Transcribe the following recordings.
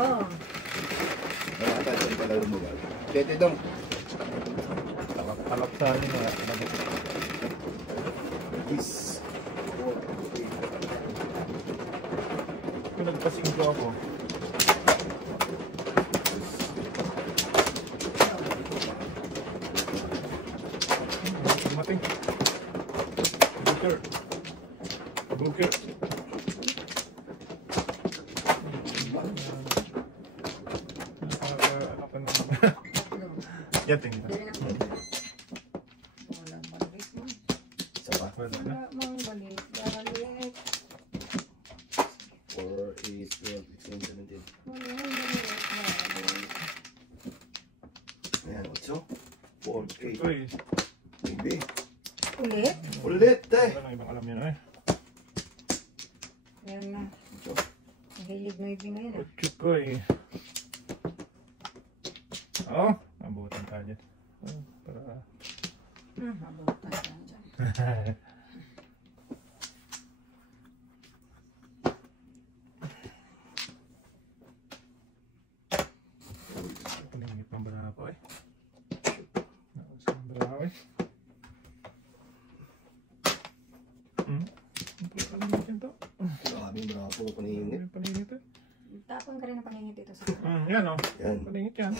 Oo. Kaya ata ito pala lumugal. Tete dong. Kalap sa akin na. Is. Kung nagpasingko ako. Mating. Booker. Booker. Yan, tingin na. Walang balik mo. Isa pa. Wala na. Wala mong balik. Balik. 4, 8, 12, 16, 17. Walang balik. Ayan, 8. 4, 8. Uy. Maybe. Ulit? Ulit eh. Wala nang ibang alam yun eh. Yan na. Mahilig mo yung ngayon. Kutsuk ko eh. Oo. Mabutan tayo dyan. Para... Mabutan ka dyan. Palingit ng bravo eh. Nakasang bravo eh. Palingit yan to. Maraming bravo ko paningit. Palingit eh. Tapon ka rin ang paningit dito sa Yan o. Yan. Palingit yan.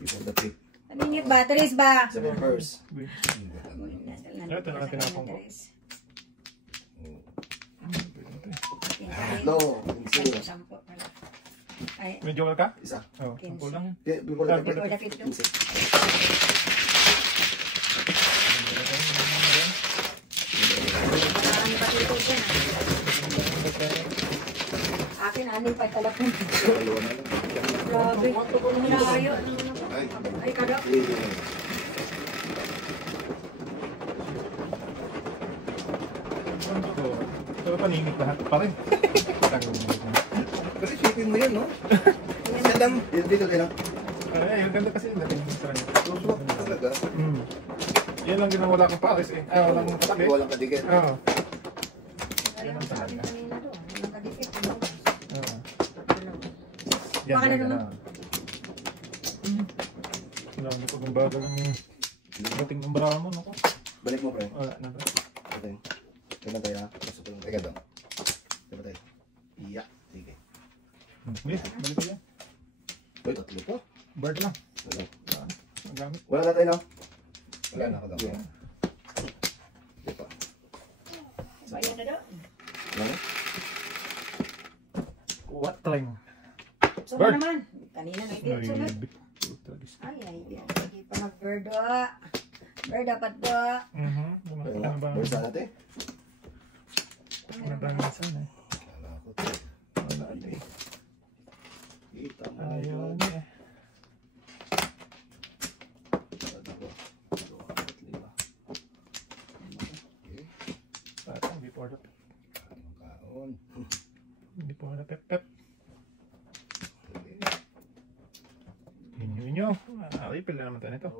Before the pick. paningit ba? Teres ba? 7 first. Ito na lang tinapong ko. No. Insane. Ay, Medyo wala ka? Isa. Oo. Sampo lang yan. Before the before the pick. pick, no? Marami pa dito dyan. Akin, aning pa talapon. Dalawa na lang. Grabe. Malayo. Ay. Ay, kada. Ito paningit lahat pa rin. Kasi shipping mo yan, no? Yan lang. Dito din lang. Ay, ang ganda kasi dating sa kanya. Susuwak talaga. Yan lang din ang wala kang pares eh. Ah, walang katakli. Walang kadigit. Oo. Yan ang sabi kanina doon. Ang kadikit. Oo. Baka na naman. Wala na pag bagal ng bating ng bramo. Naku. Balik mo, pre. Wala na ba? Okay. Kailan tayo, ha? Pasok ko lang. Teka daw. Diba tayo? Iya. Sige. Balik ko yan. Uy, tatlo pa. Bird lang. Wala. Magamit. Wala na tayo, no? Wala na ako daw. Yeah. Di pa. Bayan na doon. Ano? What time? So Bird. naman. Kanina na ito. Sunod. Ay, ay, ay. Sige pa mag-birdo. Birdo pa do. Wala. Wala natin. Wala ba nasan eh? Wala ko. Wala eh. Kita mo. Ayaw niya eh. Parang before the pep. Kaon. Before the pep pep. Inyo. Refill na naman tayo nito.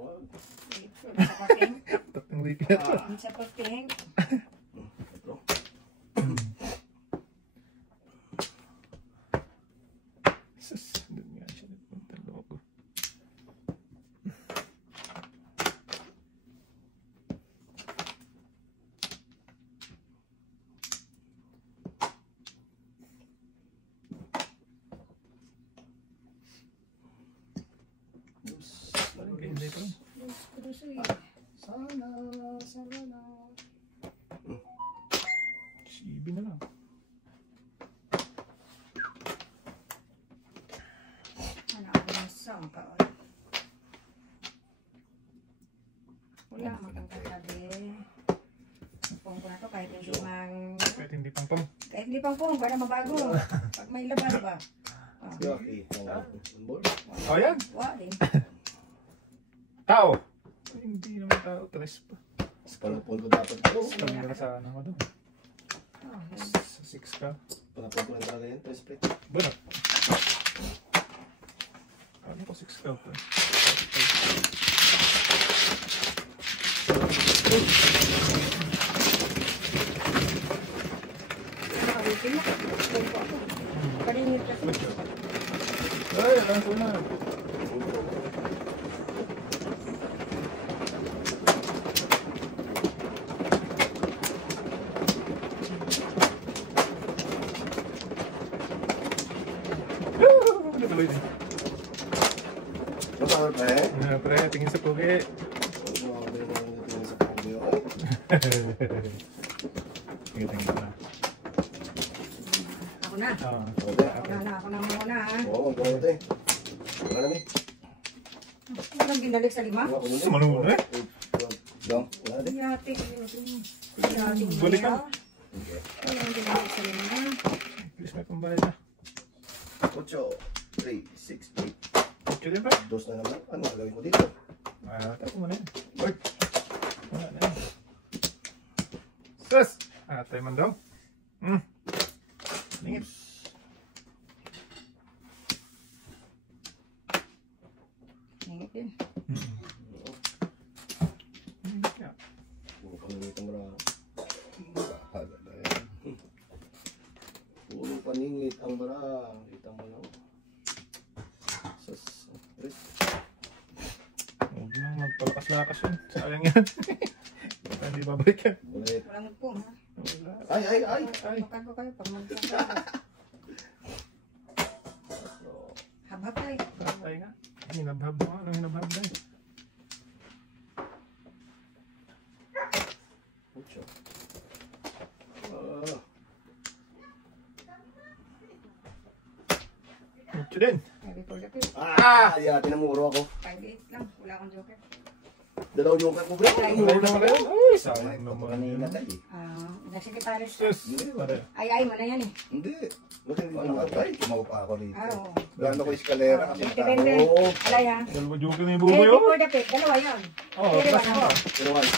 Sa paking. Tatlong refill na ito. Sa paking. Sus, doon nga siya nagpunta loob. Parang kayo hindi pa rin. Sana. Sibi na lang. Ano ako ng song ka? Wala magkakasabi. Pong ko na to kahit hindi Kahit hindi pang pang. kahit hindi pang pong, para mabago. Pag may laban ba? Yoki. Oh, yan. Wali. Tao. Hindi naman tao. Tres pa. Sa panapon ko dapat ito. Kami na sa ano ko doon. Sa 6 ka. Panapon ko lang talaga yan. 3 split. Bueno. Ano ko 6 ka? Nakawipin mo. Ganito ako. Parinit kasi. Ay, alam ko na. Tuloy din. Masarap eh. Pre, tingin sa pugi. Tingin ka na. Ako na. Ah, Ako na muna ha. Oo, magkakaroon tayo. Wala namin. Walang ginalik sa lima. Sumalunod eh. Dong, wala din. Yati. Balik ka. Walang ginalik sa lima. Please, may pambayad na. 8, 3, 6, 8. Kutyo din pa. Dos na naman. Ano gagawin ko dito? Tapo mo na yan. Wait. Wala na yan. Sus! Atay man daw. Lingit. Ingit din. Lingit ka. Puro paningit ang bara. Bahala na yan. Puro paningit ang bara. Kita mo lang. Sus. Tres. Huwag nang magpalakas-lakas yun. Sayang yan. Baka hindi babalik yan. Ulit. Walang magpong ha. Wala. Ay. Makan ko kayo pag magpong. Habhab tayo. Tatay nga. Hinabhab mo. Anong hinabhab na eh? Ocho. Kutyo din. Maybe for the pit. Yeah, tinamuro ako. 5-8 lang. Wala akong joker. Dalaw yung ko, bro. Wala naman kayo. Uy, sayang naman Kanina yun. tayo. Nagsekretaryo Sus! Pare. Ay mo na yan eh. Hindi. Buti hindi mo matay. Tumaw pa ako rito. Oo. Gano'n ko eskalera. Depende. Oo. Alay ha. Dalawa joker na yung Eh, bubo yun. before the pit. Dalawa yun. Oo, Pero plus ano? mo. Pero one.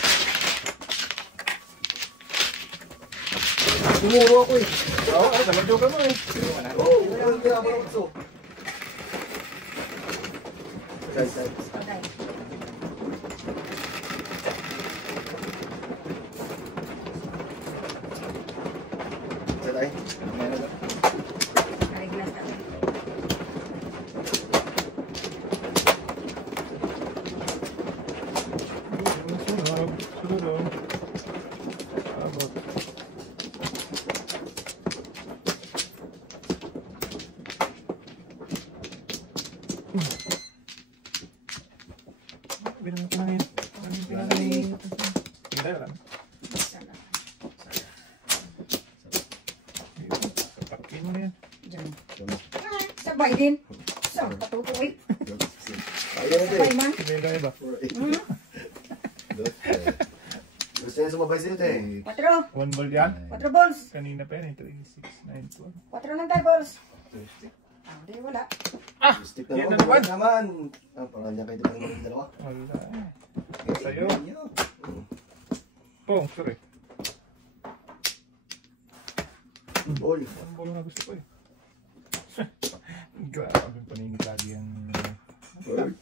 Tumuro ako eh. Oo, dalawa joker mo eh. Oo, walang ginagawa ko so. Side. Okay. Side ay. Kariglas kami. Sunod. Abot. Bilang pinangin. Pinangin. Pinangin lang. Sana. Papakin mo na yan. Diyan. Sabay din. So, patutuloy. Ayun ito Sabay eh. man. Pinagay ba? Gusto niya sumabay sila ito eh. 4. 1 ball yan? 4 balls. Kanina pa yan. 3, 6, 9, 12. 4 lang tayo balls. Di wala. Stick yan na na naman. naman. Parang niya kayo diba ng dalawa. Wala. Sa'yo. Pong, sorry. Ball. Ang bolo na gusto ko eh. Grabe ang paningit lagi ang... Bird.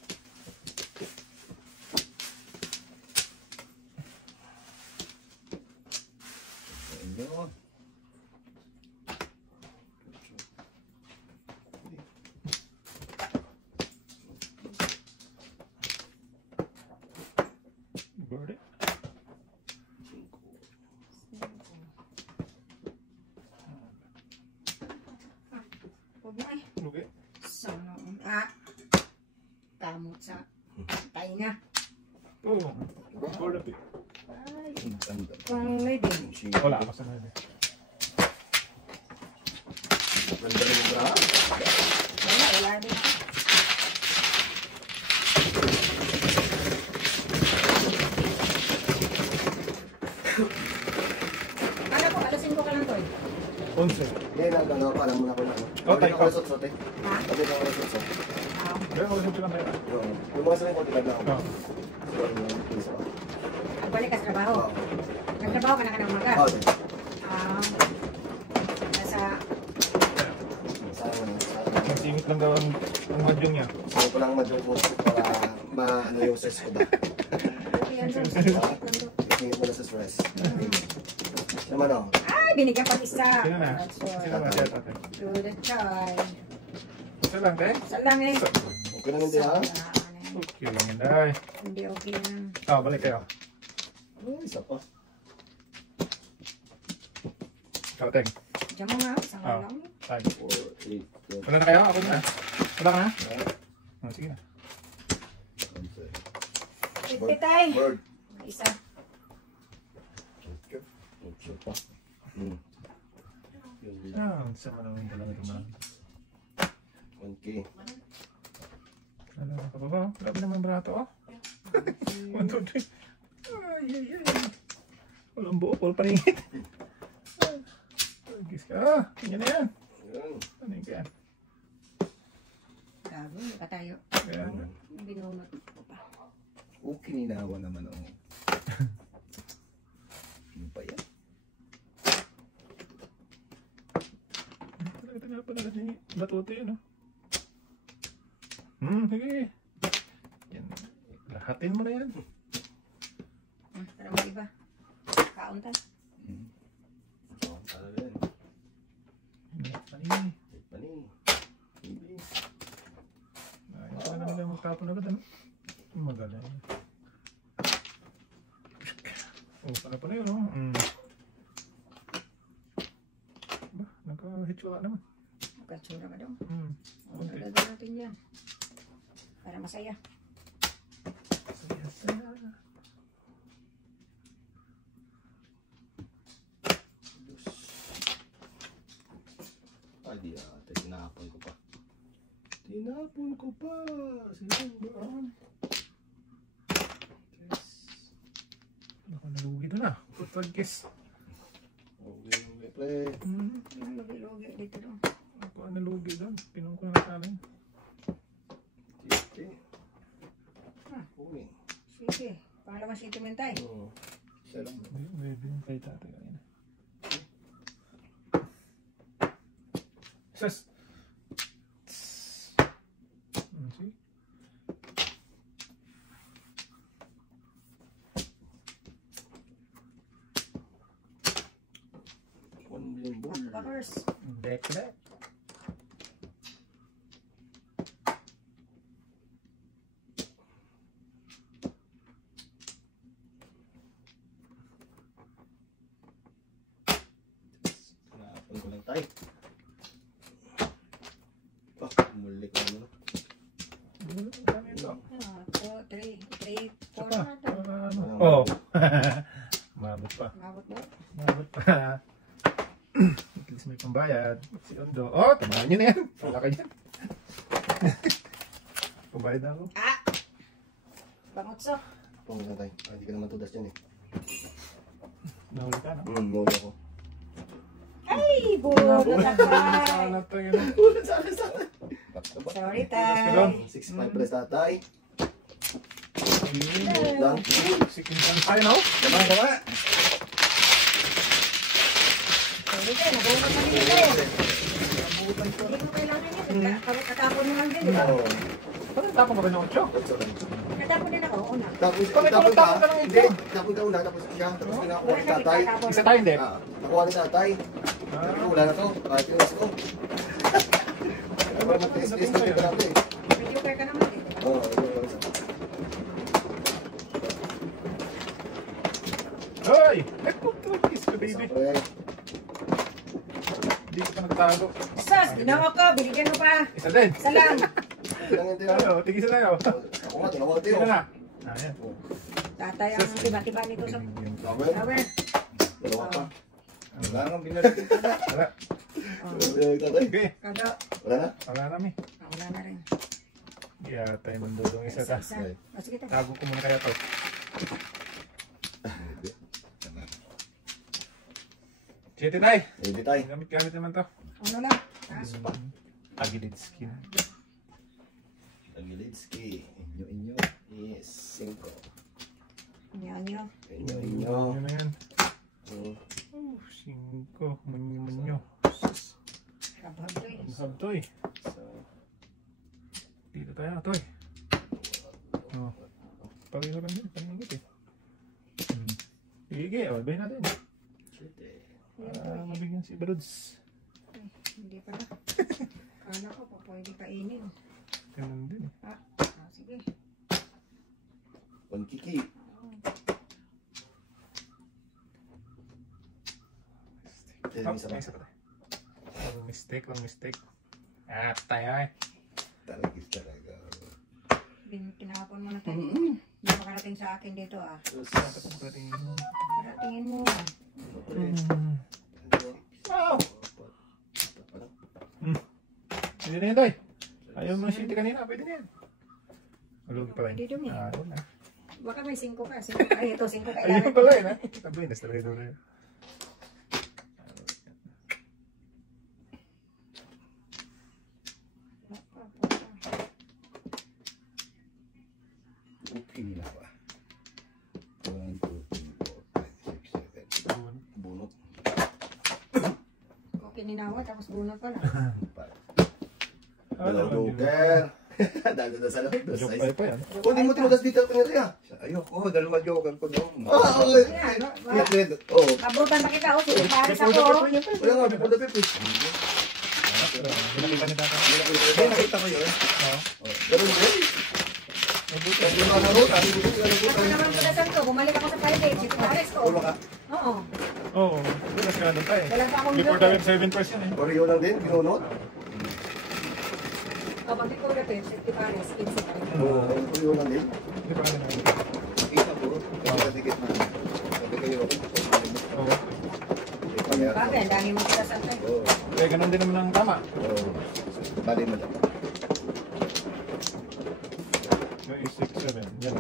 Ayun. Bird eh. Huwag mo eh. Lugi. Sana. Kamot sa tayo na. Oo. Bird up eh. Ay. Ganda. Kung lady. Wala ako sa nade. Ganda rin yung bra. Wala din. Kala ko, alasin ko ka lang to eh. 11. Hindi, nagano, parang muna ko na. Oh, tayo ka. Sote. Ha? Sabi ka ako sote. Kaya ako lang sila meron. Yung mga sabi ko, tinagla ako. Oo. So, yung pisa ko. Nagbalik ka sa trabaho. Oo. Nagtrabaho ka na ka ng umaga. Oo, din. Nasa, Sa Masingit lang daw ang madyong niya. Sabi ko lang madyong po para maano yung stress ko ba. yan doon. Tingin mo na sa stress. Naman o. Ay, binigyan pa isa. Sino na? That's Sino all. ba siya tatay? To the child. Sino lang, te. Isa lang eh. Okay na hindi ha? Okay lang yun, day. Hindi okay lang. Balik kayo. Isa pa. Ikaw, Teng. Diyan mo nga, isang Ah. lang. 5. 4, 8, Wala na kayo? Ako na. Wala ka na? Sige na. 50 tay. Bird. Isa. Okay. Isa pa. Sama naman talaga ito, man. 1K. Wala ka pa ba? Grabe naman brato, oh. 1, 2, 3. Ay. Walang buo, walang paningit. Gis ka. Yan na yan. Ayan. Ano yung kaya? Gago, hindi pa tayo. Kaya nga. Binunot ko pa. Okay, ninawa naman ako. Ano pa yan? Talaga tinapalagas ni Batuto yun, oh. Sige. Yan. Lahatin mo na yan. Tara mo iba. Kaunta. So, talaga yan. Ay. Pani. Hindi. Ay, talaga nila magtapon agad, ano? Magaling. Para pa na yun, oh. Ba, nagka-hitsura naman. Magkatsura ka daw. Kunti. Gagawin natin yan. Para masaya. Saya. Ay, di ate. Tinapon ko pa. Tinapon ko pa. Sinong ba? Yes. Ako nalugi doon, ah. Pagkis. Okay, pre. Yung lugi-lugi dito daw. Ako nalugi doon. Pinong ko na nakalin. Okay. Okay. Sige. Pangalawang sentiment tayo. Isa lang. Baby, yung kay tatay kanina. Sus! See? One million ball. Bakers. Back to that. Tinapon ko lang tayo. Umulik na ano. Ano ito? 2, 3, 4 Pa. na daw. Oh! Mabot pa. Mabot mo. Mabot pa. At least may pambayad. Si Ondo. Oh, tamahan nyo na yan. Wala ka dyan. Pambayad na ako. Ah! Bangotso. Pumili na tayo. Hindi ka naman tudas dyan eh. Nahuli ka na. Muna ako. Ay! Bulo na ka. Sana to yun. Sorry tay. 6-5 press tatay. Ayun. Lang. Sikintan tayo, no? Tama, tama. Sorry tay. Nabunot na rin tayo. Hindi mo kailangan yan. Katapon mo lang din, di ba? Oo. Parang tapon ka ba ng 8? Katapon din ako, una. Tapos, Bakit tapon tapon ka ka. ng Hindi. Tapon ka una. Tapos siya. Tapos pinakuha ni tatay. Isa tayo, hindi? Nakuha ni tatay. Wala na to. Kahit yung ko. Ano ba mag-test-test na kita natin? Mediocre ka naman, di ba? Oo. Hoy! Kiss ko, baby. Pre. Hindi ko pa nagtago. Sus! Ginawa ko. Binigyan mo pa. Isa din. Isa lang. Tinangin din ako. Tayo, tigisa tayo. Ako nga, tinawag Tigisa tayo. na. Ayan. Tatay ang tiba-tiba nito sa... Tama. Sabi. Dalawa pa. Wala nang binalik. Wala. Tatay. Okay. Kado. Wala na? Wala na, mi. Wala na rin. Yata yung mandudong isa ta. Isa. O, sige tayo. Tago ko muna kaya to. Chete tayo. Ready tayo. Gamit naman to. Ano lang? Taas. Agilid skin. Agilidski. Inyo. Yes. 5. Inyo. Inyo. Ano na yan? Mm. 5. Munyo. Kabag to eh. Ang hab to eh. Dito tayo to eh. Oh. Pareho lang din. Paningit eh. Sige, bahin natin. Chete. Para mabigyan si Baluds. Hindi pa na. Akala ko pa pwede kainin. Ganun din eh. Sige. Pankiki. Oh, mistake. Ah, tayo eh. Talaga. Kinakapon mo na tayo. Hindi pa karating sa akin dito Karatingin mo. Wow! Hindi na yan, Toy. Ayaw mo na city kanina. Pwede na yan. Malugay pa rin. Pwede dun eh. Wala. Baka may 5 ka. Ay, ito 5 ka. Ayun pala yun, ha? Tabi, nasta rin doon. Okay na ba? 1, 2, 3, 4, 5, 6, 7. Bunot. Okay, ninawa. Tapos bunot pala. 5. Dalaw joker. Dalo na sa loob. Joke tayo pa yan. O, di mo tinudas dito ang pinari ah. Ayoko, dalawa joker ko daw. Okay. Oh. Abutan pa kita. Sige, pares ako. Wala nga, before the pepper. Nakita ni Tata. Nakita ko yun. Ganun ba yun? Ako naman padasan ko. Bumalik ako sa 5 Sige, pares ko. Ulo ka. Oo. Oo. Bukas ka na doon tayo. Wala pa akong Before the web 7% eh. Oreo lang din, binunot. Pag before the 50 pares. 15 pa rin. Oo, Oreo lang din. Hindi pa kami na. Kita po, dikit na. Sabi kayo ako. Oo. Bagay, ang dami mong padasan tayo. Oo. Kaya ganun din naman ang tama. Bali mo lang. 6, 7. Yan.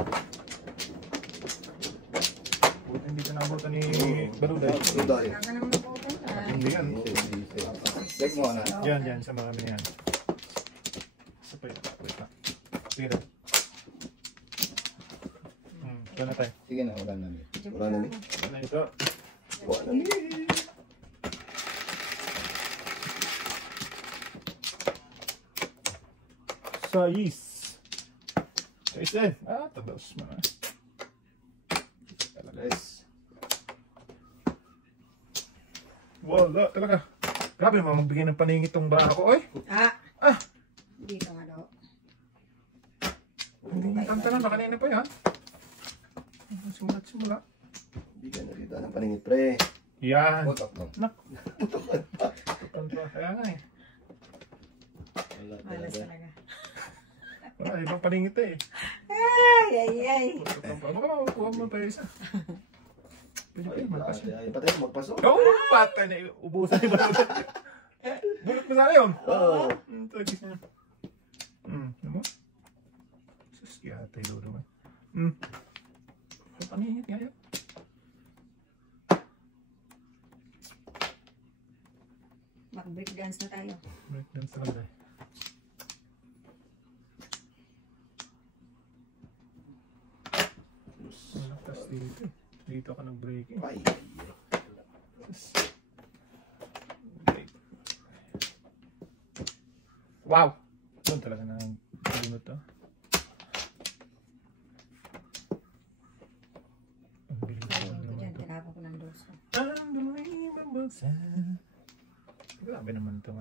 Buti hindi ka nabutan ni Baruday. Baruday. Kaya naman nabutan. Hindi yan. Check mo na. Yan. Sa mga yan. Isa pa yun. Wait lang. Tira. Ito na tayo. Sige na, wala na. Wala na ni. Ito na ito. Wala na ni. Sais. Sais din. Tados mo na. Yes. Wala talaga. Grabe naman magbigay ng paningit tong bra ko, oy. Dito nga daw. Hindi niya tantanan na kanina pa yan. Simula. Hindi ka nakita ng paningit, pre. Yan. Putok to. Nak. Tanto. Kaya nga eh. Malas talaga. Wala, ibang paningit eh. Ay. Baka makuha mo pa isa. Pwede pa yung malpas yun. Ay, patay, magpasok. Patay na ubusan yung balot. Bulot mo sana yun. Oo. Tagis niya. Ano mo? Sus, yatay daw naman. Paningit nga yun. Mag-break dance na tayo. Breakdance lang tayo. Tapos dito. Dito ka nag-breaking. Ay. Wow! Doon talaga na bunot to. Diyan, tinapon ko ng dos. Unbelievable sound. Grabe naman ito.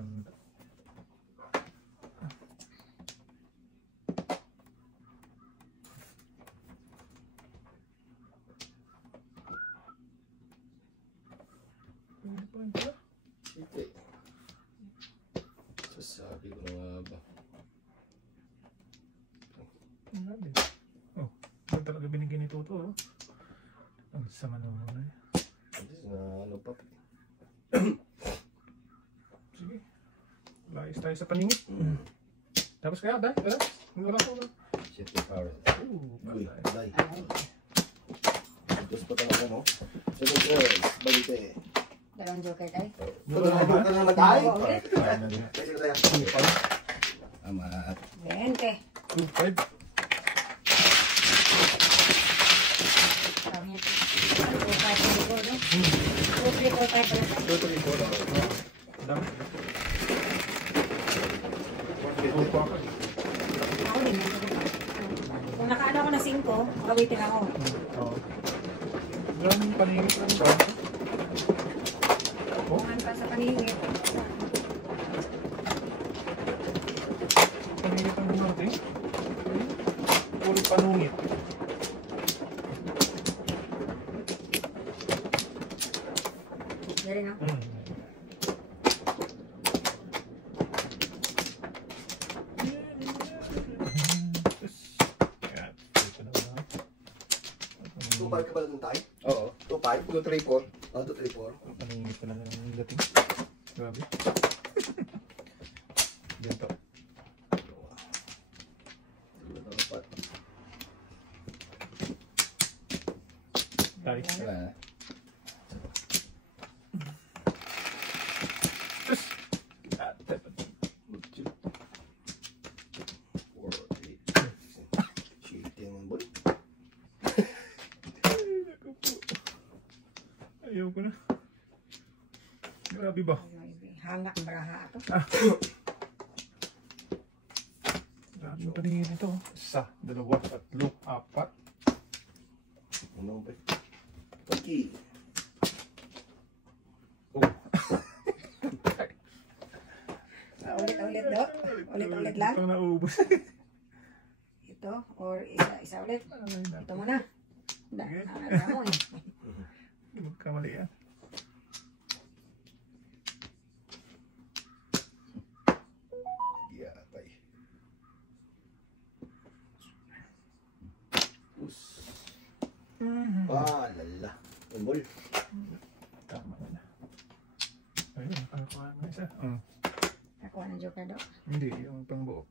Hindi. Sasabi ko na nga ba. Grabe. Oh, ito talaga binigyan ni Toto. Oh. Ang sama naman eh. Ano pa? Sige. Layos tayo sa paningit. Tapos kaya, dahil. Wala ko. Shit, the power. Uy, Patay. day. Dos pa talaga, no? Second choice, balite. Dalawang joker tayo. Dalawang joker na naman tayo. Kaya na din. Kasi tayo. Tama. 20. 2-5. Kami. 4-5 na ito, no? 2-3, 4-5 pala tayo. Dami. Upo ako. Ako din. Kung nakaano ako na 5, kawitin ako. Oo. Maraming paningit lang ba? Kuhan pa sa paningit. 2.5 ka ba ng tayo? Oo. 2.5? 234. Oh, 2.34. Paningit na lang ang dating. Grabe. Ganito. Dapat. Dali. Wala na. Tapos. Ah, dapat. 4, 8. Shit, yung boy. Ay, naku po. Ayaw ko na. Grabe ba? Hangak baraha ito. Ah. Grabe yung paningin nito. 1, 2, 3, 4. Ano ba? Pagi. Oh. Ulit-ulit daw. Ulit-ulit lang. Ito naubos. Ito, or isa ulit. Ay, Ito naku. muna. Sige. Alam mo eh. Magkamali yan. Yeah, tay. Us. Ah, lala. Yung bol. Tama na. Ayun, nakakuha na isa. Nakuha ng joker daw. Hindi, yung pangbuo.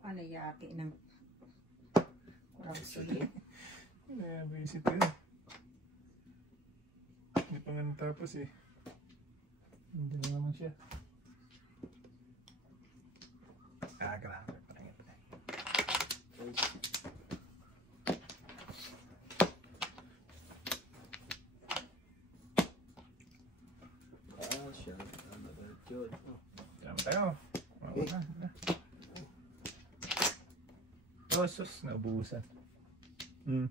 Ano yati ng kurang sige. Visit yun. Hindi pa nga natapos eh. Hindi na naman siya. Ah, grabe. Pangit na. Ah, siya. Ano ba yun? Tama tayo. Mauna na. Oh, sus. Naubusan. Hmm.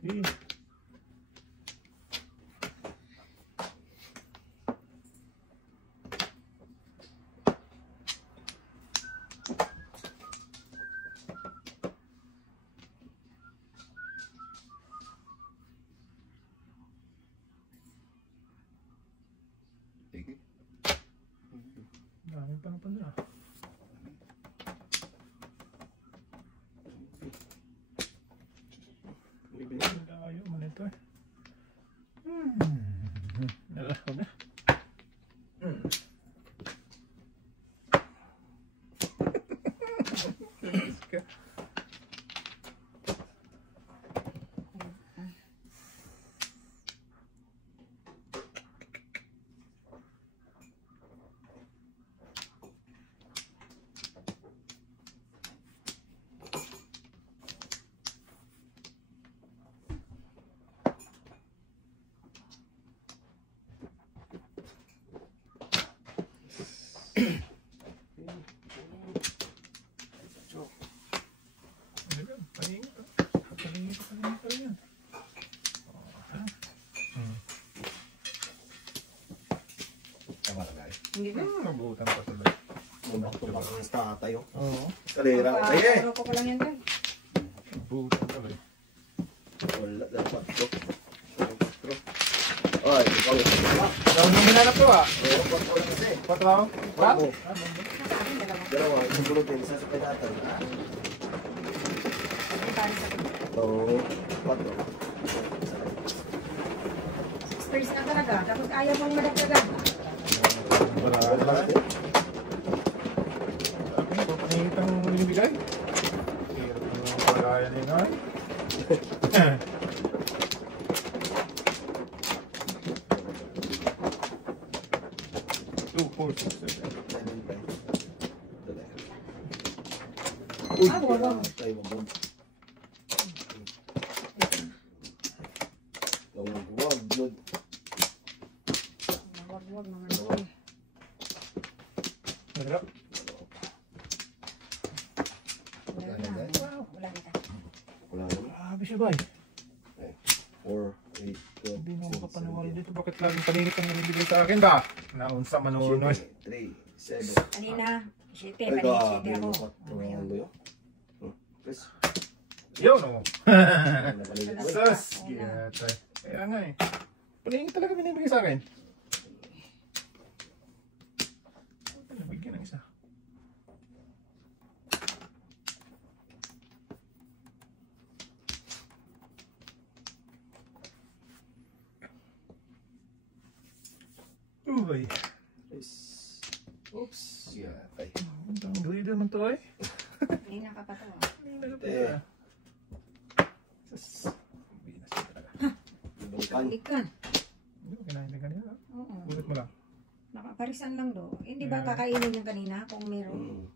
Sige. Dami pa na pala. Ayaw mo nito eh. Nalaw na. Ayos ka. Ano ba? Paningit oh. Paningit pa rin yan. Tama na guys. Hindi na. Nabutan pa tuloy. Tumak ang tatay. Oo. Kalera ko tayo eh. Puro ko lang yan dyan. Nabutan tuloy. Wala dapat to. Ay, ikaw. Daw nung hinanap ko ah. Pero pa lang kasi. Patraw? Pat? Oo. Dalawa, siguro din sa sakadatan. Oo. 6 pairs na talaga. Tapos ayaw mong madagdagan. Wala na. Sabi ko, paningit ang binibigay. Hirap naman pagkaya ni Nay. Two, four, six, seven. Uy, Ah, wala. tayo mabog. Wag, yun. Wag naman doon. Nagrap. Wala na. Wala na. Wala naman. Grabe siya ba eh. 4, 8, 12, Hindi na makapaniwala dito. Bakit laging paningit ang binibigay sa akin ba? Naunsa manunod. 3, 7. Kanina, 7. Ay, Kanina, 7 grabe ako. mo. Ngayon. Ano yun? Chris. Yun o. Napaligid mo. Sus! Giyatay. Kaya nga eh. Paningit talaga binibigay sa akin. Nabigyan ng isa. Uy. Yes. Oops. Yeah. Ay. Ang greedy naman to eh. Kanina ka pa to. Sus. Binas na talaga. Balikan. Ikan. Hindi mo kinain na kanina. Oo. Ulit mo lang. Nakaparisan lang do. Hindi ba kakainin yung kanina kung meron?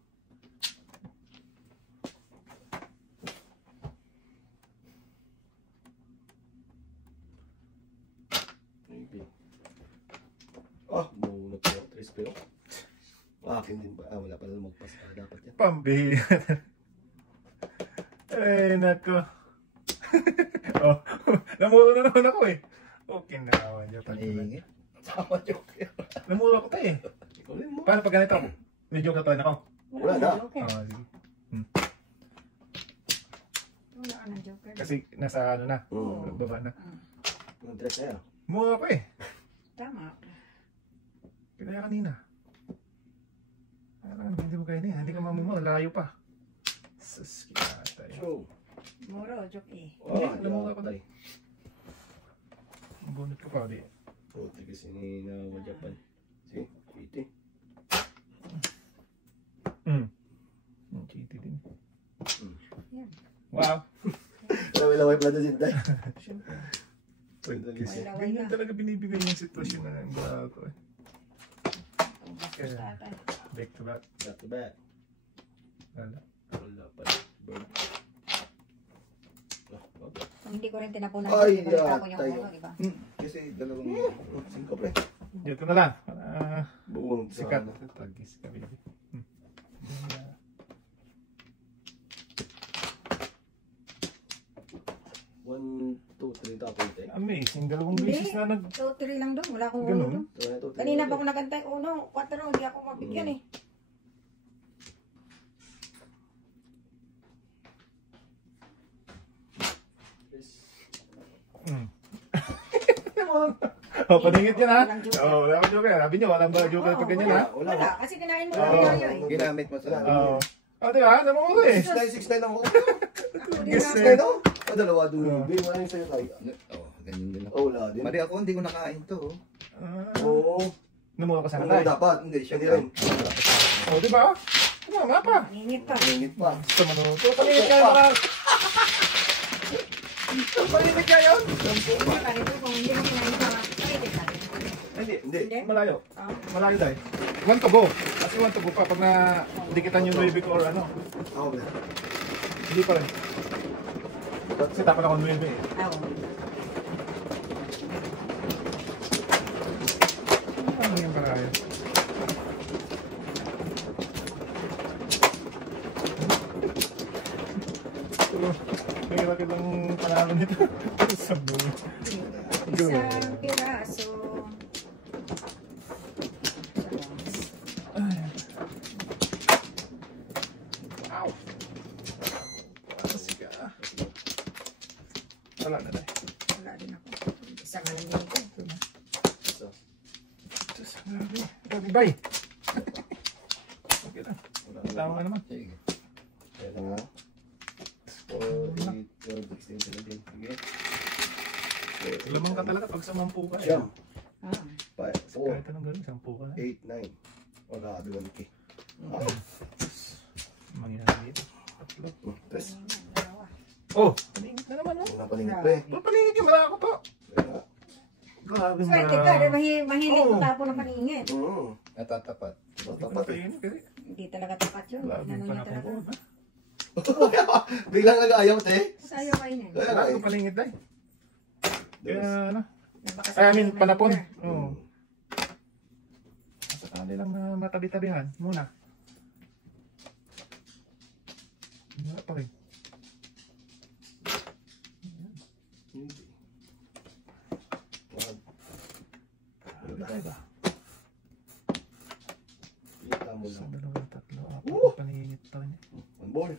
Ah, bunot ko. 3 pero. Akin din ba? Ah, wala pala magpas. Ah, dapat yan. Pambili. Ay, nako. Oh, namuro na naman ako eh. Okay na naman. Paningit. Sama joke yan. Namuro ako tayo eh. Ikaw rin mo. Paano pag ganito? May joke na tayo na ako. Wala na. Joker. Sige. Wala ka ng joker. Kasi nasa ano na. Baba na. Ang dress na yan. Mura ako eh. Tama. Kaya kanina. Parang hindi mo kainin. Hindi ka mamumura. Layo pa. Sus, kaya tayo. Show. Moro, joke eh. Ah, namura ko tayo. Ang bunot ko pa. Di. Puti kasi ni na Japan. See? Iti. Cheaty din. Yan. Wow. Laway-laway pala doon si Day. Laway Ganyan ka. talaga binibigay yung sitwasyon na ng bago ko eh. Bastos tatay. Back to back. Back to back. Wala. Wala pala. Bird. Kung hindi ko rin tinapunan. Ay, di ba ko yung tayo. ulo, di ba? Kasi dalawang... Singko pre. Dito na lang. Para Buong sikat. Tagis ka baby. One, two, three, tapos tayo. Amazing. Dalawang Hindi. beses na nag... 2-3 lang doon. Wala akong Ganun? ulo doon. Kanina pa ako nagantay. 1, 4. Hindi ako mabigyan eh. Oh, paningit yan ha. Walang joker. Oh, wala akong joker. Sabi niyo, walang ba joker pag ganyan ha? Wala. Kasi kinain mo Oo. na tayo eh. Ginamit mo sa... Oo. Oh, di ba? Namuro eh. 6-9 ako. Yes, 6-9 sir. ako? O, dalawa doon. Bin, wala yung sa'yo tayo. Oh, ganyan din ako. Oh, wala din. Mali ako, hindi ko nakain to. Oh. Oo. Namuro ka sa Oo, kanay. dapat. Hindi, siya Hindi rin. Oh, di ba? Tama pa. Ningit pa. Pangingit pa. Gusto mo nung ito. Paningit kayo mga... Paningit kayo. Ganito kung hindi mo kinain pa. Pwede ka. Hindi. Hindi. Hindi? Malayo. Ah. Malayo dahil. One to go. Kasi one to go pa pag dikitan yung baby ko or ano. Ako ba? Hindi pa rin. Kasi tapan ako ng baby eh. Oo. Ano yung parayo? May laki ng panalo nito. Sa buo. Isang piraso. Ow! Siga. Wala na dahil. Wala din ako. Isang alam din ito. So, Diyos, grabe. Grabe, bye! Okay na. Tama ka naman. Sige. kaya na nga. 4, 8, 12, 16, 17. Sige. Lamang ka talaga pag sa 10 ka. eh. Siyam. Ah. 5, 4, Kahit anong gano'n, 10 ka na. 8, 9. Wala, 2 ki. Mangyari dito. Tatlo. Tres. Dalawa. Oh! Paningit na naman, oh. Una paningit pre. Paningit yung malaki ko to. Kaya, Grabe Swerte ka. Mahilig Oo. mo tapo ng paningit. Natatapat. Tapat eh. Hindi Hindi talaga tapat yun. Grabe Ganun pala yun talaga. kung ha? Biglang nag-ayaw, te. Sayo kainin. Kaya Wala nga akong paningit dahil. Kaya ano? Napakasarap I mean, naman panapon. yun. Oo. Sa kanilang matabi-tabihan. Muna. Wala pa rin. Hindi. Ano ba ba? Kita mo Sa lang. 2, 3, 4. Paningit to niya. One ball.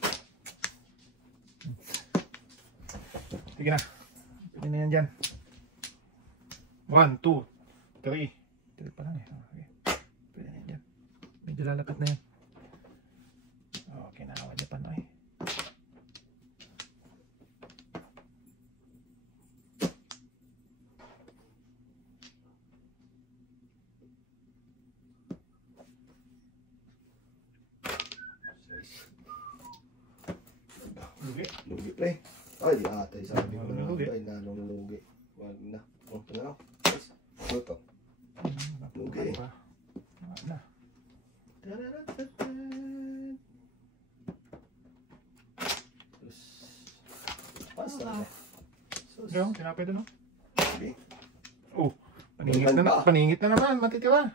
Sige na. Pwede na yan dyan. 1, 2, 3. 3 pa lang eh. Okay. Pwede na yan dyan. Medyo lalapit na yan. Okay na. Wala pa na eh. Lugi. Lugi pre. Ay, di ata. Sabi ko na Lugi. ay nalong lugi. Wag na. O, ito na lang. Guys, ito to. Lugi. Wala. Basta. Yung, tinapay doon, no? Sige. Oh, paningit na naman, matitira.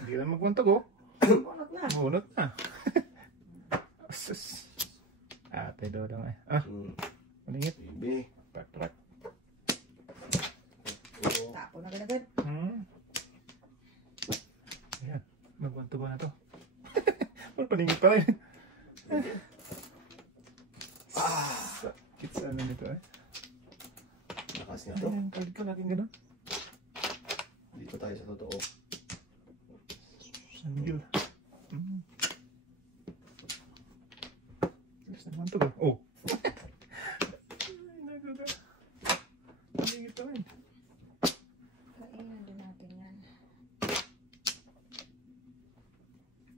Hindi na magbuntog, oh. Bunot na. Bunot na. Sus. Ate doon lang, eh. Ah, paningit. Bibi. Pak. Tapo na agad. Ayan, magbuntog na to. Paningit pa rin. Sakit sa ano nito, eh. Lakas nito. Ayan, kalit ko laging gano'n. Dito tayo sa totoo. Sanggil. Alas na naman to, oh. Ay, nagaga. Paningit pa rin. Kainan din natin yan.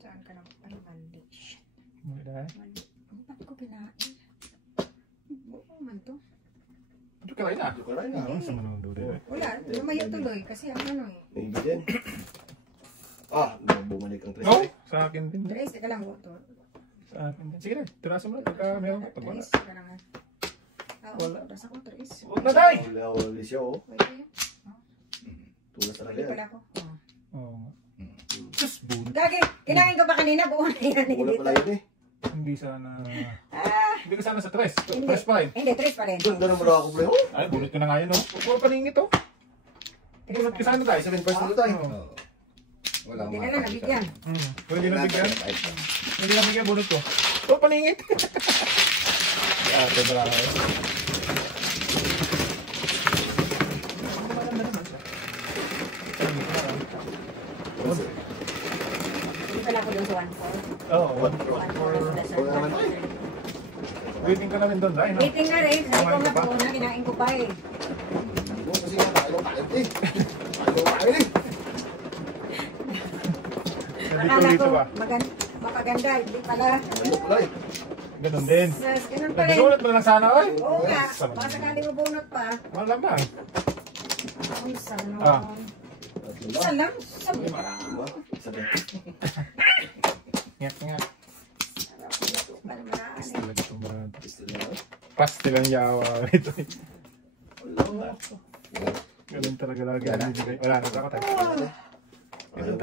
Saan ka na? Ay, mali. Shit. Mula, eh. Mali. Ba't ko pinain? Oo man to. Ito ka rin, ah. Ito ka rin na. Ano sa manong dulo, eh. Wala, lumayo tuloy. Kasi ang ano eh. Maybe din. Bumalik ang tres. Oh, sa akin din. Trace, teka lang. Sa akin din. Sige na, tiraso mo na. Pagka meron ka, pag wala. Trace, teka lang. Wala. Oras ako, Trace. Huwag na, day! Huli siya, oh. Pwede. Tulas talaga Pwede yan. pala ako. Oo nga. Sus, bunot. Gagi, kinain ko pa kanina. Buo na yan. Wala pala yun eh. Hindi sana... Ah, Hindi ka sana sa tres. Hindi. Tres pa rin. hindi, Trace pa rin. Ganda naman ako, pre. Oh. Ay, bunot ko na nga yun, oh. Puro paningit, oh. Bunot ka sana tayo. 7 first na tayo. Wala Hindi na lang, nabigyan. Pwede na bigyan. Pwede na bigyan, bunot ko. Oh, paningit. Ate, bravo. Maganda naman siya. Paningit na lang. Hindi pala ako doon sa 1-4. Oo, 1-4. Wala naman tayo. waiting ka na rin doon, dahil, no? Meeting na rin. Sabi ko nga po na, kinain ko pa eh. Oo, kasi nga tayo kain eh. Tayo kain eh. Akala Dito ko ba? mapaganda. Hindi pala. Ano pala eh. Ganun din. Sas, ganun pa rin. Nagsulat mo na lang sana, oy. Oo nga. Sama Baka naman. sakali mo bunot pa. Wala ba? Ang sana. Ah. Isa lang. Sabi Diba? Sabi. Ngat. Palmaan eh. Talaga itong brand. Gusto na ako. Pastel ang yawa ito. Wala. Ganun talaga lagi. Wala, natakot tayo. Ganun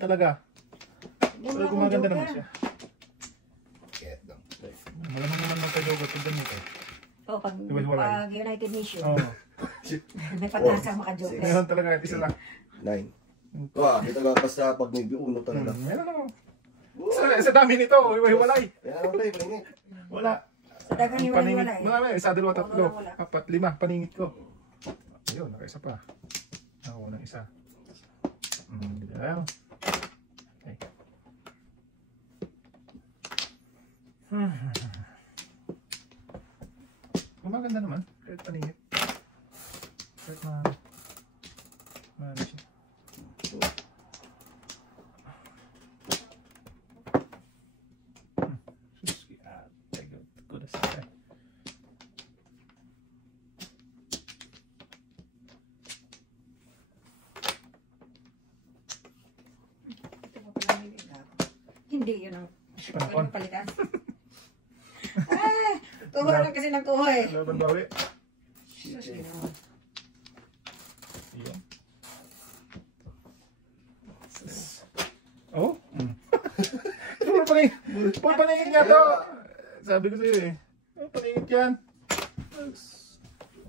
talaga. Pero gumaganda naman siya. Malamang naman magkajogot ito doon ito. Oh, pag Hiwalay. United Nation. Oo. May patasa makajoke. Ngayon talaga, isa lang. 9. Ito nga basta pag may biuno talaga. Meron ako. Sa dami nito, hiwalay. Kaya ano tayo, paningit. Wala. Sa dagang Paningit. hiwalay. Marami, isa, dalawa, tatlo. Wala. 4, 5, paningit ko. Ayun, nakaisa pa. Ako ng isa. Ayun. Okay. Gumaganda naman. Kahit paningit. Kahit ano siya. Suski. Good as that. Ito pa pala may ligaw. Hindi yun ang Panakon. palitan. Ah! Kuha lang kasi ng kuha eh. Laban bawi. Sus, ginawa. Iyan. Oh? Puro paningit nga to. Sabi ko sa'yo eh. Oh, paningit yan.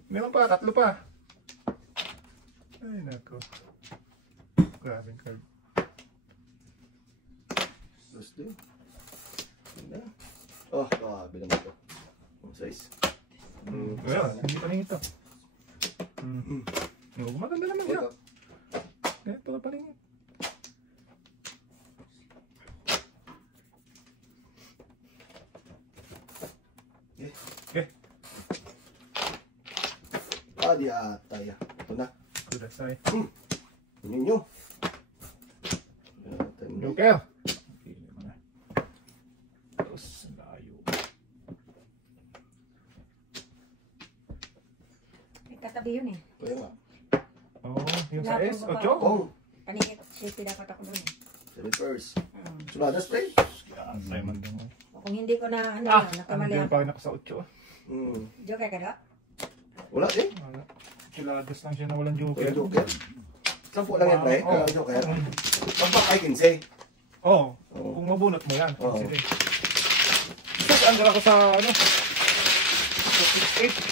Meron pa, 3 pa. Ay, nako. Grabing card. Tapos din. Oh, grabe naman ito. Ang size. Ayan, hindi paningit to. Maganda naman yan. Kaya pala paningit. Okay. Di ata ya. Ito na. Good as I. Kunin nyo. Joker. Tapos layo. katabi yun eh. Kaya nga. Oo, yung sa S, Napon 8. ko pa. Oh, Kanina, safety dapat ako doon eh. 7 first. Oo. Suladas, pre. Ay, man lang. Kung hindi ko na, ano, nakamali Andun ako. pa naka sa 8. Joker ka daw? Wala eh. Wala. Chiladas lang siya na walang Kaya joker. joker. 10 lang yan, pre. Oo. Kaya joker. Pagpak ay 15. Oo. Oo. Kung mabunot mo yan. Oo. Sige. Isa saan ka ako sa ano? Sa 6-8.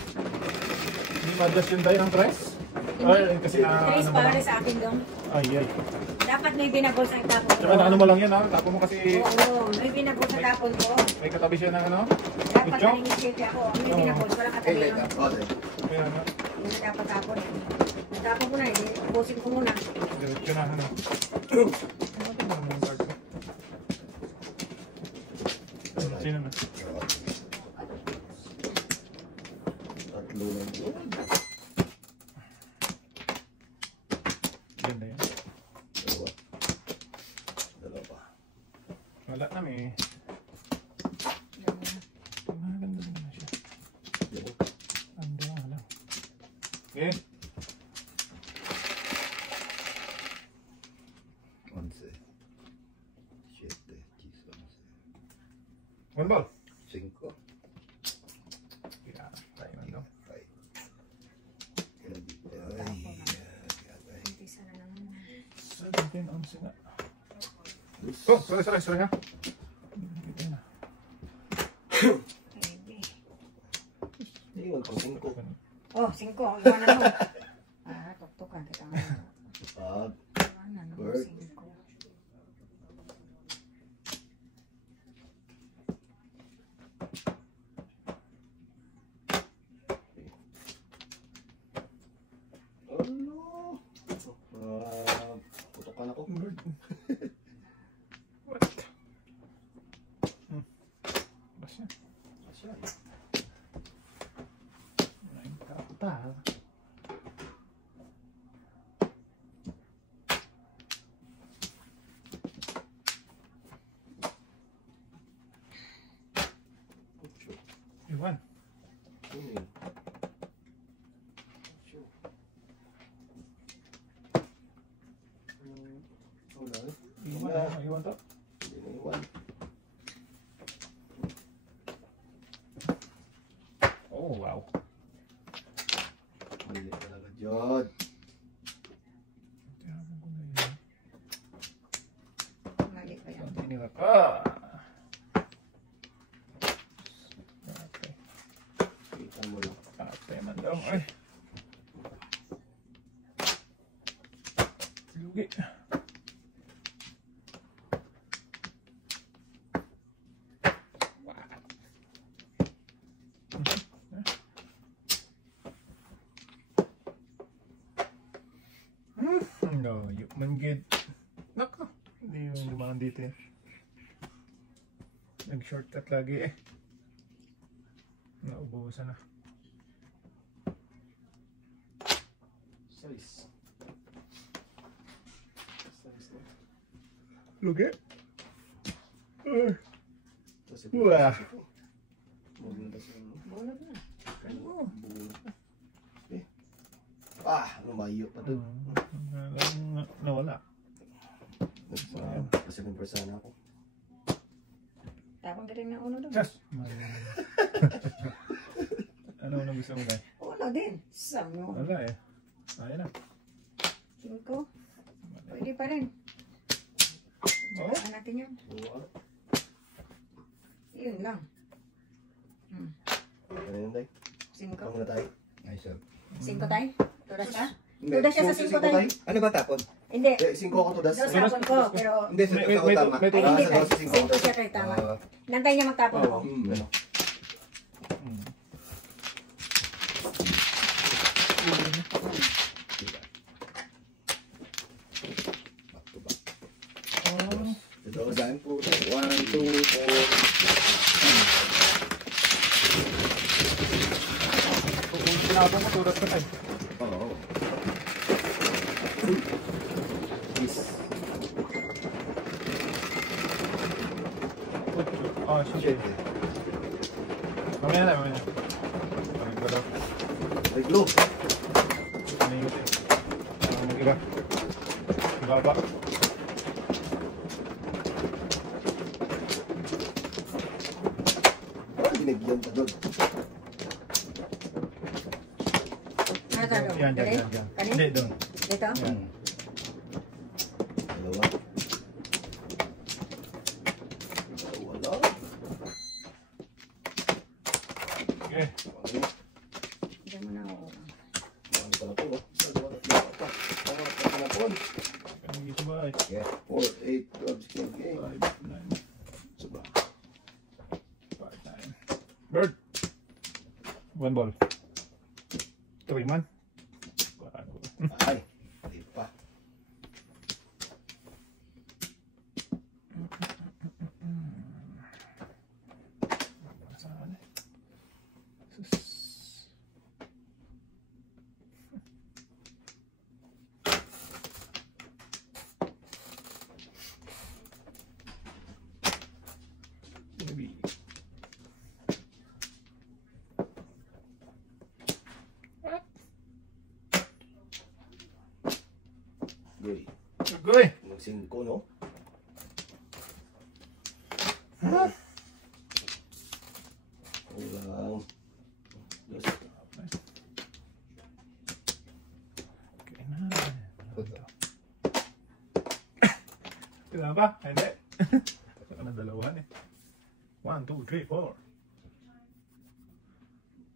Hindi madas yung day ng tres? Ay, kasi na... Trace ano ba para lang? sa akin dong. Ay, ay. Dapat may binabol sa tapon ko. Tsaka na ano mo lang yan ha? Tapo mo kasi Oo, may binabol sa tapon ko. may katabi siya ng ano? Dapat Kutsyo? naging safety ako. May Oo. binabol, walang Okay, katabi wait yun. up. Okay. Kaya na. Hindi na dapat tapon eh. Tapon ko na eh. Ubusin ko muna. Diretso na ano. Ano ito ba yung guard ko? Sino na? Tatlo lang yun. Ganda yan. Dalawa. Dalawa pa. Wala na may... Maganda din na siya. Dalawa. Ando nga lang. Okay. 11. 7. 10. One ball. 5. Kaya tayo man daw. Isa na naman. 17 ounce nga. Oh, sorry ha. Ito na. Baby. Iwan ko 5. Oh, 5. Iwanan mo. Tuktukan kita. Pag. Iwanan mo, Bird. 5. Ano? Putokan ako. Bird. What? Bas yan. Asya. Nine kata. Iwan. Ano yun? Asya. Wala eh. Iwan to. Hindi na iwan. Oh, wow. Mali talaga dyan. Tiyaman ko na yun. Mali pa yan. Konti nila ka. Okay. Kita mo lang. Ate man lang. Ay. Lugi. No, you manggid. Nako. Hindi yung dumaan dito eh. Nag-shortcut lagi eh. Naubusan na. Size. Size na. Lugi. Ay. Tapos ito. Wah. Maganda siya. No? Bulag na. Oh. Bulo. Eh. Ah, lumayo pa doon. Nawala. Kasi may persona ako. Tapon ka rin ng uno doon. Yes! Ano na gusto mo guys? Uno din. Samo. Wala eh. Ayaw na. 5. Pwede pa rin. Oh? Saan natin yun? Buwa. Yun lang. Ano yun, Day? 5. Ano na tayo? Ay, sir. 5 tayo? Tudas ka? Hindi. Tudas siya sa 5 tayo? Ano ba tapon? Hindi. 5 ako to, das. Dos tapon ko, pero... Hindi, sir. May- Ikaw may- tama. may- Ay, hindi sa tayo. 5. 5 siya kayo tama. Nantay niya magtapon ako. Ano? Back to back. Oh. Ito, Saan po? 1, 2, 4. Kung sinabang mo, turat ka tayo. Oo. Yes. Oh, shit. Mamaya na, mamaya na. May glue. Mainit eh. Mag-iba. Ibaba. Binigyan ka doon. Ano ka doon? Yan, Dali? yan. Kani? Hindi, doon. Dito? Yan. Dalawa. Wala. Okay. Okay. Diyan mo na ako. Ano pa na po? Isa, dalawa, tatlo, apat. Pangat na panapon. Kami dito ba eh? Okay. 4, 8, 12, 16, okay. 5, 9, Suba. 5, 9. Bird! One ball. 3 man. Ay. Hindi pa. Saan eh? Sus. Baby. Goy. Agoy! Mag-5, no? Ulang. Dos. Okay na. Kailangan ba? Hindi. Saka na dalawan eh. 1, 2, 3, 4.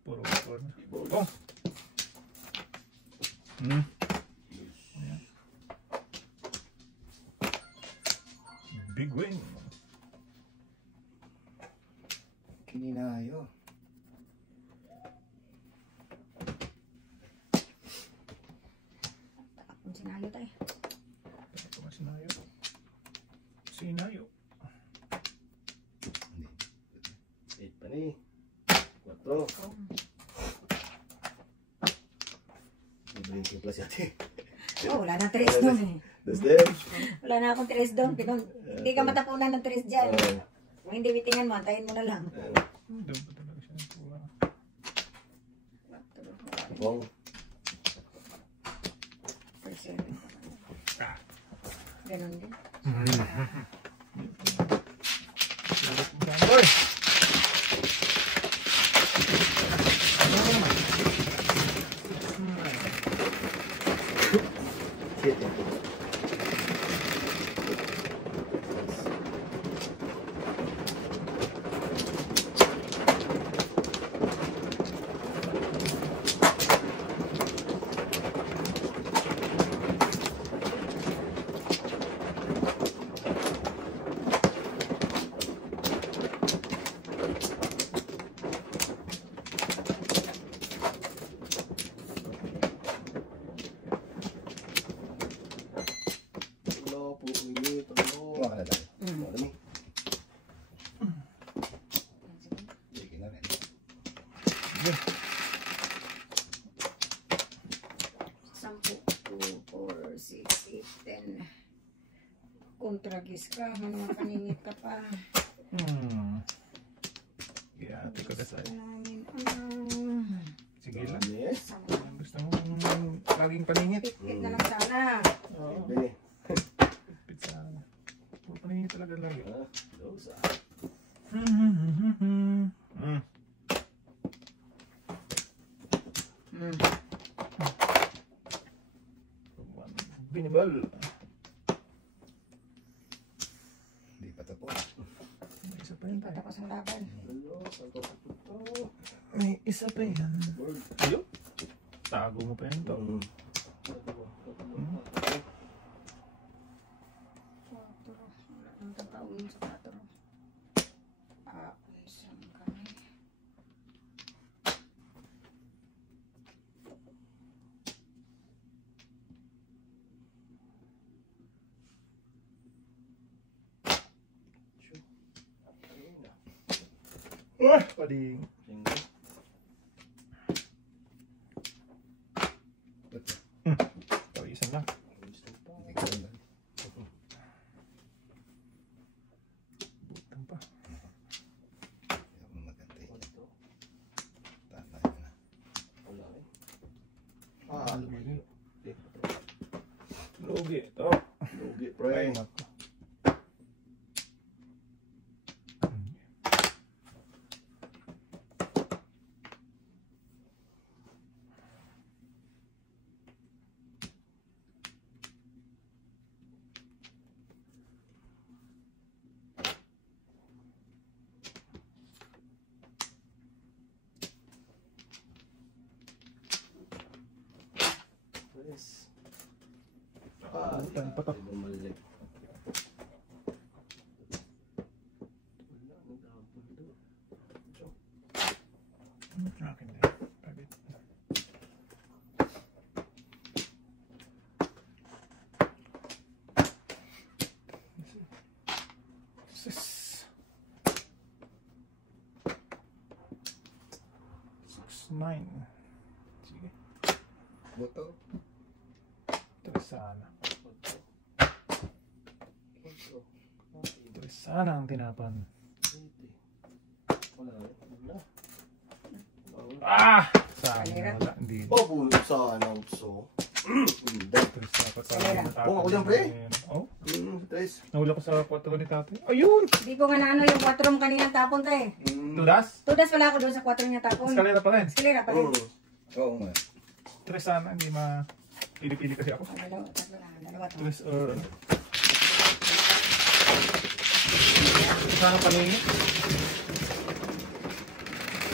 Puro 4 na. Oh! Ayan. Big win. Kininayo. Tapon sinayo tayo. Ito nga sinayo. Sinayo. 8 pa ni. 4. Breaking plus yate. Oh, wala na 3 doon eh. Dos din. Wala na akong 3 doon. Hindi ka matapunan ng 3 dyan. Kung hindi bitingan mo, antayin mo na lang. Doon pa talaga siya nakuha. Bong. Ganon din. Oy! Shit. Wala po init. Kuha ka na tayo. Wala ni. Sige na rin. Sampu, 2, 4, 6, 8, 10. Kontragis ka, mga kaningit ka pa. Ate ko na sa'yo. Sige lang. Yes. Gusto mo laging paningit. Pit na lang sana. Oo. Bini. Pizza. Puro paningit talaga lagi. Dos. Binibal. Hindi pa tapos. May isa pa yan tayo. Tapos ang laban. May isa pa yan. Bird. Ayun. Tago mo pa yan to. 4. Wala nang tatawin sa 4. Saan kami? Pading. Oh, isa lang. Ikaw na. Butang pa. Lugi. Ito. Lugi, Ay, pre. nako. Yes. Tayo pa to. Bumalik. Akin na. Pagit. Six. 6-9. Sige. Buto. Tres sana. Tres sana ang tinapan. Ah! Sayang wala. Hindi. Pabulog sa announce. Tres dapat sa Kung ako dyan, pre. Oh, Tres. nahula ko sa 4 ni tatay. Ayun! Hindi ko nga naano yung 4 mo kanina tapon tayo. Tudas? Tudas wala ako doon sa 4 niya tapon. Eskalera pa rin. Eskalera pa rin. Oo nga. Tres sana. Hindi pili kasi ako. Dalawa, tatlo na. Dalawa to. Tres or ano. Sana paningin?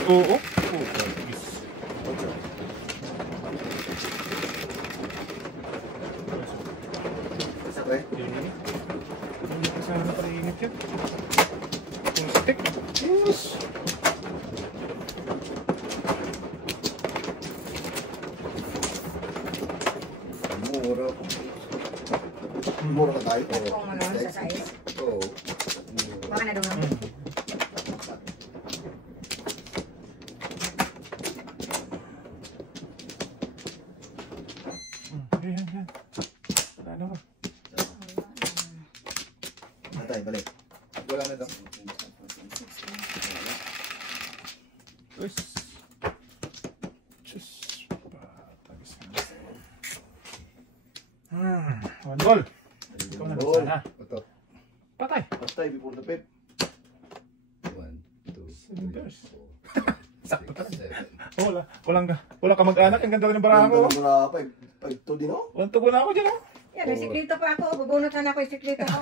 Oo. Oo. Yes. Isa, pre. Hindi ko sana paningin yan. Yung stick. Yes. Mura. Mura ka tayo. Kung ano sa size. Oo. Baka na doon. Yan, yan. Wala na ba? Antay, balik. Wala na daw. Yes. Just patagis ka na. One ball. Ikaw na Ball. sana. Buto. Patay. Antay, before the pep. 1, 2, Cinders. 3, 4, Sakto 5, talaga. 7. Wala ka mag-anak. Ang ganda rin ng barahan ko. Mura 5 din, oh. One to go na ako dyan. Oh. Yan, may sikrito pa ako. Bubunutan ako yung sikrito ko.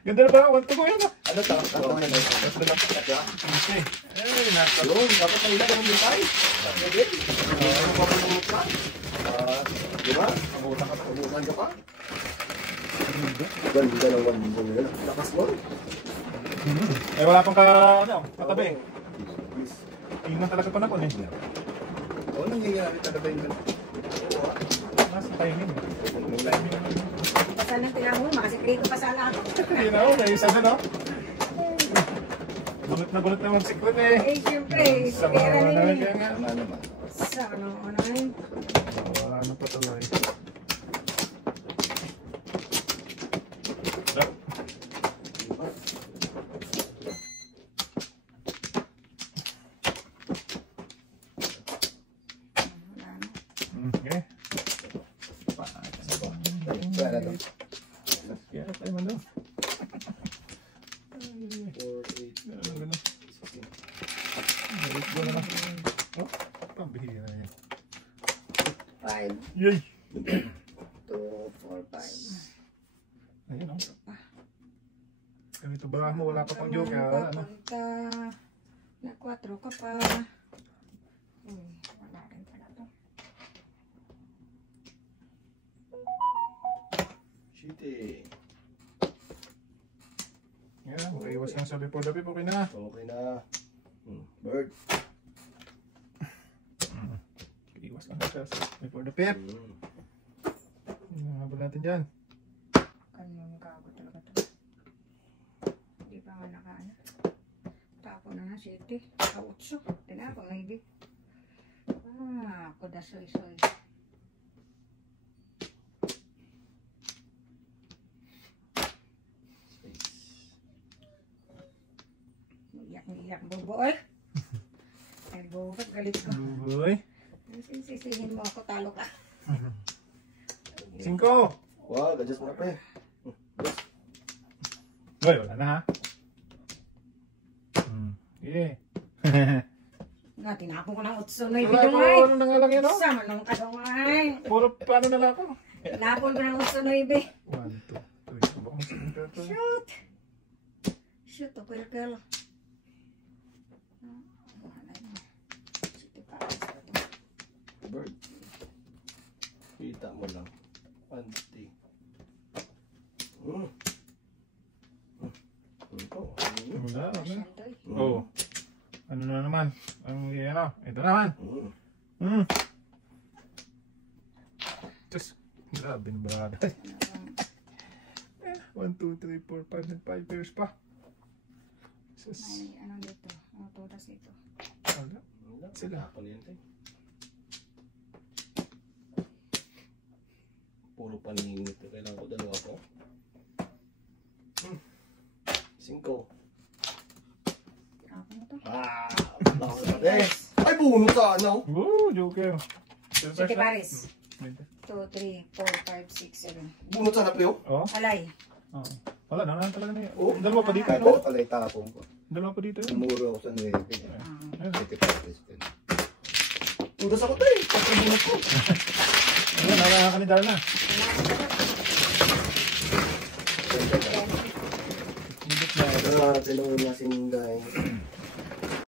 Ganda na ba? One to go yan. Oh. Ano ta? Ano yan? Tapos na lang. Okay. Eh, nasa. Yun, dapat na ilan ang lipay. Pwede. Ano pa pumulot ka? Di ba? Abutan ka pa. Abutan ka pa? Ganda ng wandong nila. Lakas mo. Eh, wala pang katabi. Tingnan talaga pa na po eh. Oo, nangyayari talaga yun. Nasa timing. Pasan ng tinahon, makasikrito pa sana ako. Yun ako, may isa na no? Bulot naman si Kun eh. Eh, siyempre. Sa mga Kaya naman rin. kaya nga. Wala naman. Sa ano yun. Wala na pa tuloy. Okay. Wala na daw. Kaya tayo man daw. 4, 8, Ano? Balik ko na lang. Oh, pambihira na yun. 5, Yay! 2, 4, 5. Ayun oh. Ganito ba mo? Wala pa pang joke. Ano? Papunta na 4 ka pa. Wala rin pala to. Shitty. Yan, makaiwas lang sa before the pip. Okay na. Okay na. Bird. Iwas lang siya sa before the pip. Habol natin dyan. Kanyung kago talaga to. Hindi pa nga nakaano. Tapo na na, 7. 8. Tinapang na hindi. Ako da soy-soy. Iyak bobo eh. Ay bobo, galit ko. Boy. Sisihin mo ako, talo ka. 5. Wag, adjust mo na pre. Uy, wala na ha. Yeah. Nga, tinapon ko ng utso na Wala ibidong ko, ay. ano na nga lang yan, oh. Sama nung kadong ay. Puro paano na lang ako. Tinapon ko ng utso na ibi. 1, 2, 3. Baka masinta ito. Shoot! Shoot, o kirkel. Bird. Kita mo lang. Panty. Ito. Wala, wala. Oh. Ano na naman? Ang ano? Ito naman. Just, grabe na barada. 1, 2, 3, 4, 5, 5 years pa. May ano dito? Ano tutas dito? Wala. Sila. Ako na yan, te. Puro paninit. Kailangan ko dalawa ko. 5. Ako na to. Lakas na te. Ay, bunot sa ano? Woo, joker. Sige, Paris. 2, 3, 4, 5, 6, 7. Bunot sa napli, oh. Oh, Alay. oh. Wala na lang talaga na yun. Oh. Dalawa pa dito, Kahit no? ako pala itapon ko. Dalawa pa dito, yun. Namuro ako sa 9. Ayun. 85 din. Tudas ako, te. Pati bunot ko. Ayun, nakakakanidal na. Tinuna sinday.